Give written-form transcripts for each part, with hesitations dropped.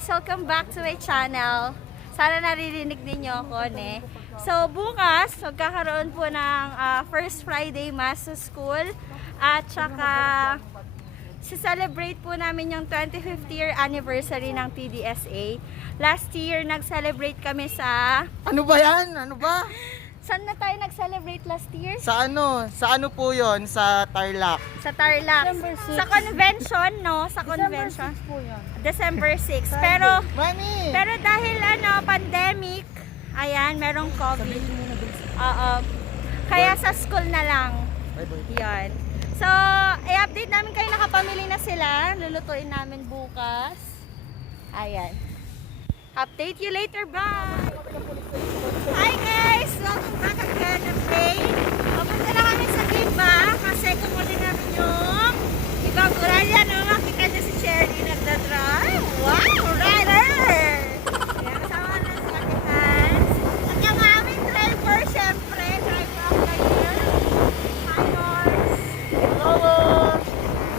guys! Welcome back to my channel. Sana naririnig ninyo ako, ne? So, bukas, magkakaroon po ng First Friday Mass sa school. At saka, celebrate po namin yung 25th year anniversary ng TDSA. Last year, nag-celebrate kami sa... Ano ba yan? Ano ba? Saan na tayo nag-celebrate last year? Sa ano? Sa ano po yon? Sa Tarlac. Sa Tarlac. Sa convention, no? Sa convention. December 6. Pero Mami! dahil pandemic, ayan, merong COVID. Oo. Kaya sa school na lang. Yan. So, i-update namin kayo, nakapamili na sila. Lulutuin namin bukas. Ayan. Update you later, bye! Hi guys! Welcome back again ng Play. Papunta na kami sa Giba kasi kumunin namin yung ibang uralya, no? Makita niyo si Cherry nagdadrive. Wow! Rider! Kaya kasama na si Ate Hans. At yung aming driver, syempre, driver of the year. Minors. Hello!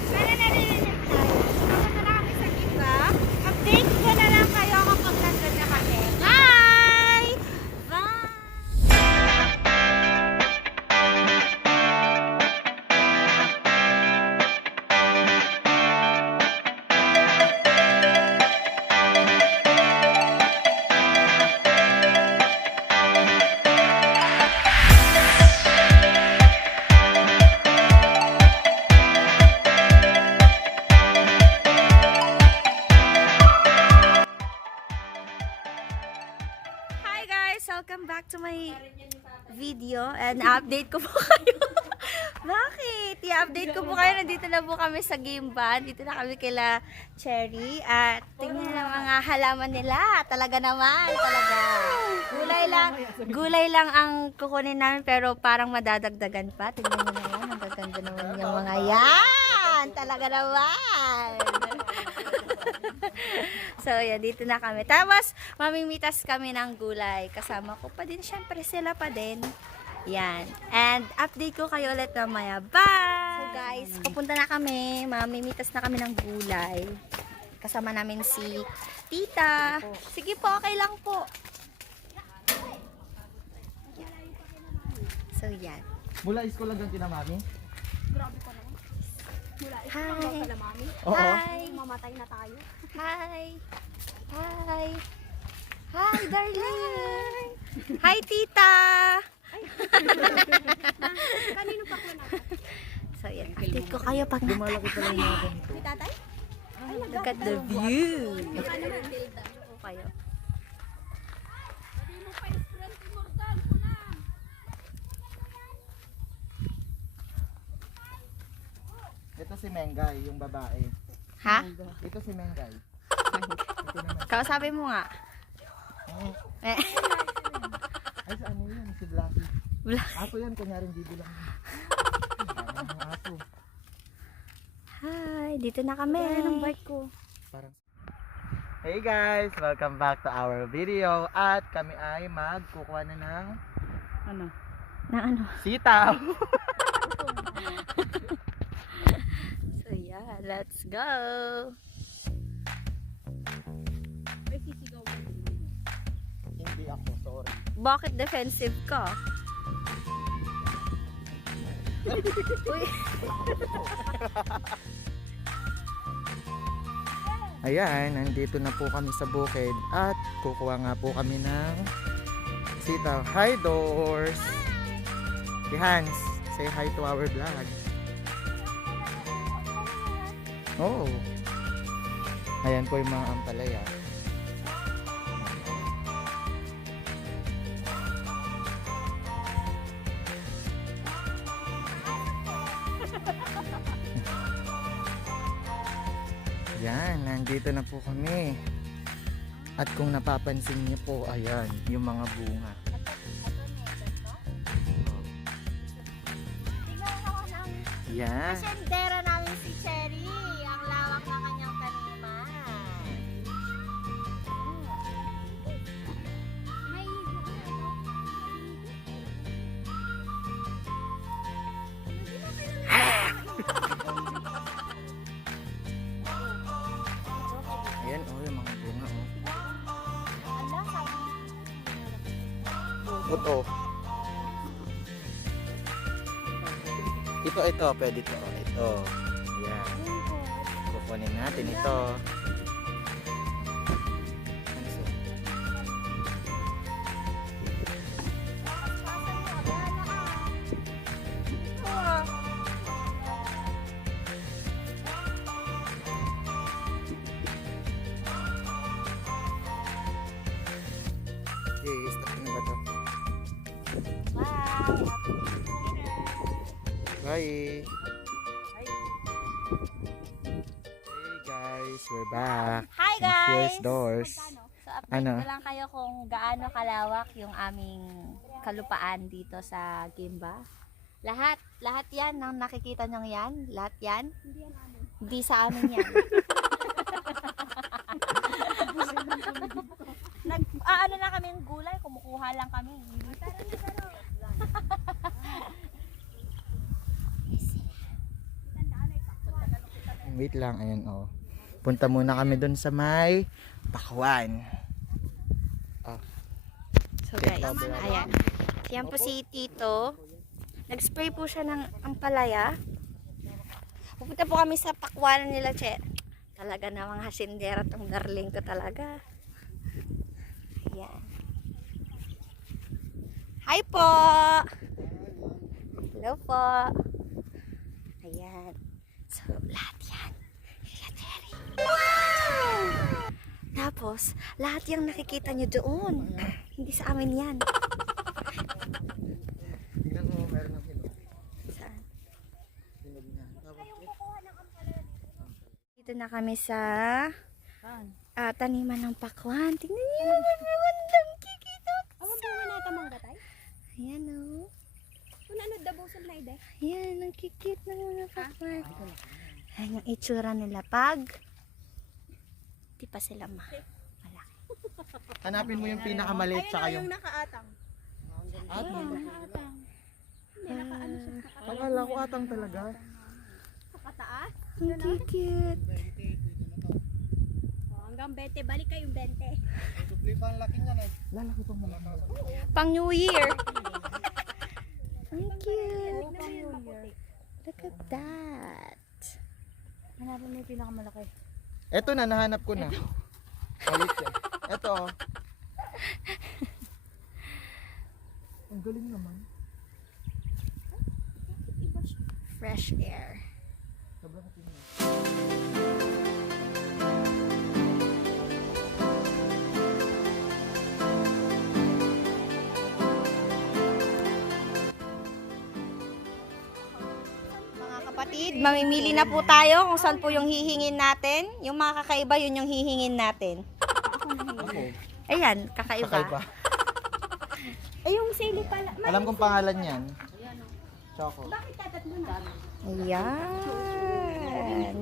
Sana narinig tayo. Papunta na kami sa Giba. Update ko na lang kayo kapag nandun na kami. Bye! Bye! Hi guys! Welcome back to my video and update ko po kayo. Bakit? I-update ko po kayo. Nandito na po kami sa Gimban. Dito na kami kila Cherry. At tingnan na mga halaman nila. Talaga naman. Talaga. Gulay lang ang kukunin namin pero parang madadagdagan pa. Tingnan mo na yan. Ang gaganda naman yung mga yan. Talaga naman. So, yan, dito na kami. Tapos, mamimitas kami ng gulay. Kasama ko pa din, syempre sila pa din. Yan. And, update ko kayo ulit mamaya. Bye! So, guys, pupunta na kami. Mamimitas na kami ng gulay. Kasama namin si Tita. Sige po, okay lang po. So, yan. Mula school lang ganti na, Mami? Hi! Oo. Hi! Mamatay na tayo. Hi! Hi! Hi, darling! Hi, Tita! Kanino pa ko na? So, yan. Update ko kayo pag Lumalaki pa lang mga ganito. May tatay? look at the view. Ko kayo. Ito si Mengay, yung babae. Ha? Ito si Mengay. Kausapin mo nga. Oh, Eh. ay, sa ano yun? Si Blacky. Blacky. Aso yan, kunyaring bibi lang. Ang aso. Hi, dito na kami. Ang bike ko. Parang... Hey guys! Welcome back to our video. At kami ay magkukuha na ng Na ano? sitaw. So, yeah. Let's go. May sisigaw ko. Hindi ako, sorry. Bakit defensive ka? Uy. Ayan, nandito na po kami sa bukid at kukuha nga po kami ng sitaw. Hi, Doors! Si Hans, say hi to our vlog. Oh! Ayan po yung mga ampalaya. Yan, nandito na po kami. At kung napapansin niyo po, ayan, yung mga bunga. Yan. Sendera namin si Cherry. Ang lawak na kanyang taniman. May Ayan, oh, yung mga bunga, oh. Ito. Ito, pwede ito. Ito. Ayan. Kukunin natin ito. Okay, stop na ba ito? Bye! Hey guys, we're back. Hi in guys! Fierce Doors. So update Ano? ko lang kayo kung gaano kalawak yung aming kalupaan dito sa Gimba. Lahat yan nang nakikita nyo yan, lahat yan, hindi sa amin yan. Ano na kami ng gulay, kumukuha lang kami. Wait lang, ayan oh. Punta muna kami dun sa may Pakwan. So guys, ayan. Yan po si Tito. Nag-spray po siya ng ampalaya. Pupunta po kami sa pakwanan nila, Che. Talaga namang hasindera tong darling ko talaga. Ayan. Hi po! Hello po! Ayan. So, lahat yan. Wow! Tapos, lahat yung nakikita nyo doon. Hindi sa amin yan. Tingnan mo, meron ng hinog. Saan? Hinog niya. Dito na kami sa taniman ng pakwan. Tingnan niyo naman, magandang kikita. Amo bunga na tamang gatay? Ayan o. Kuna ano dabosol na ide? Ayan, ang kikit ng mga pakwan. Ayan yung itsura nila pag di pa sila malaki. Hanapin mo yung pinakamaliit tsaka yung... nakaatang. Atang. May nakaano siya. Akala ko atang talaga. Nakataas. Ang kikit. Hanggang 20. Balik kayong 20. Lalaki pa muna. Pang New Year. Ang cute. Look at that. Hanapin mo yung pinakamalaki. Eto na, nahanap ko na. Palit siya. Eto oh. Ang galing naman. Fresh air. Sobrang tingin. Mga kapatid, mamimili na po tayo kung saan po yung hihingin natin. Yung mga kakaiba, yun yung hihingin natin. Ako. Ayan, kakaiba. Kakaiba. Ay, yung sili pala. Alam kong pangalan yan. Choco. Bakit tatatlo na? Ayan.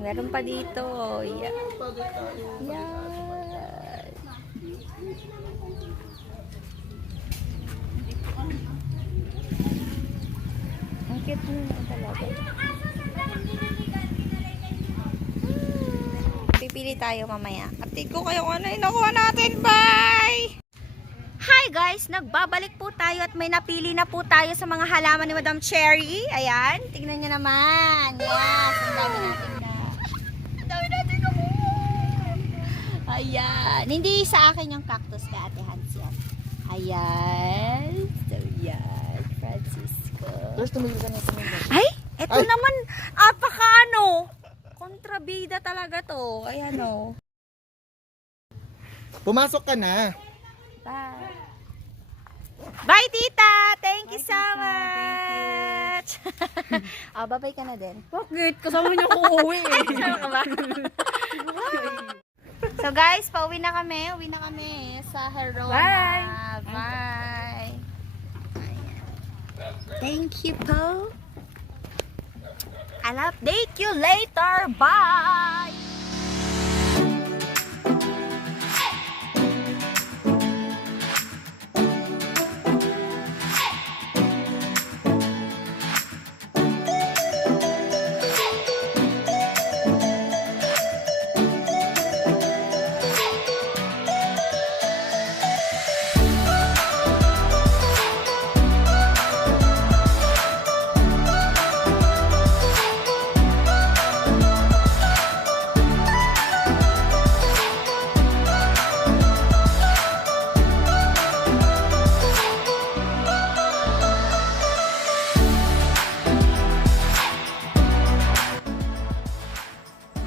Meron pa dito. Ayan. Ayan. Ang cute nyo talaga. Pipili tayo mamaya. Update ko kayo kung ano yung nakuha natin. Bye! Hi guys! Nagbabalik po tayo at may napili na po tayo sa mga halaman ni Madam Cherry. Ayan. Tignan nyo naman. Yes. Ang dami natin na. Ang dami natin na po. Ayan. Hindi sa akin yung cactus kay Ate Hans yan. Ayan. So yan. Francisco. First, tumigil ka na sa mga. Ay! Eto naman. Apaka ano. Kontrabida talaga to. Ayan o. Pumasok ka na. Bye. Bye, tita! Thank you so much! Oh, bye-bye ka na din. Bakit? Kasama niyo ko uuwi eh. Sama ka ba? So guys, pauwi na kami. Uwi na kami sa Herona. Bye! Bye! Ayan. Thank you po. I'll update you later. Bye!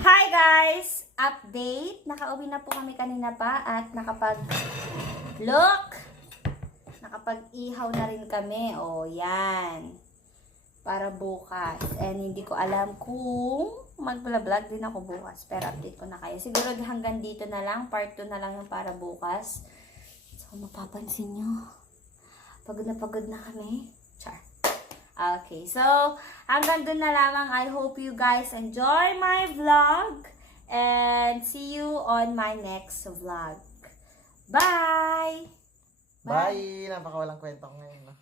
Hi guys! Update! Nakauwi na po kami kanina pa at nakapag-ihaw na rin kami. O, yan. Para bukas. And hindi ko alam kung mag-vlog din ako bukas. Pero update ko na kayo. Siguro hanggang dito na lang. Part 2 na lang yung para bukas. So, mapapansin nyo. Pagod na kami. Char. Okay. So, hanggang dun na lamang. I hope you guys enjoy my vlog. And see you on my next vlog. Bye! Bye! Napakawalang kwento ko ngayon. No?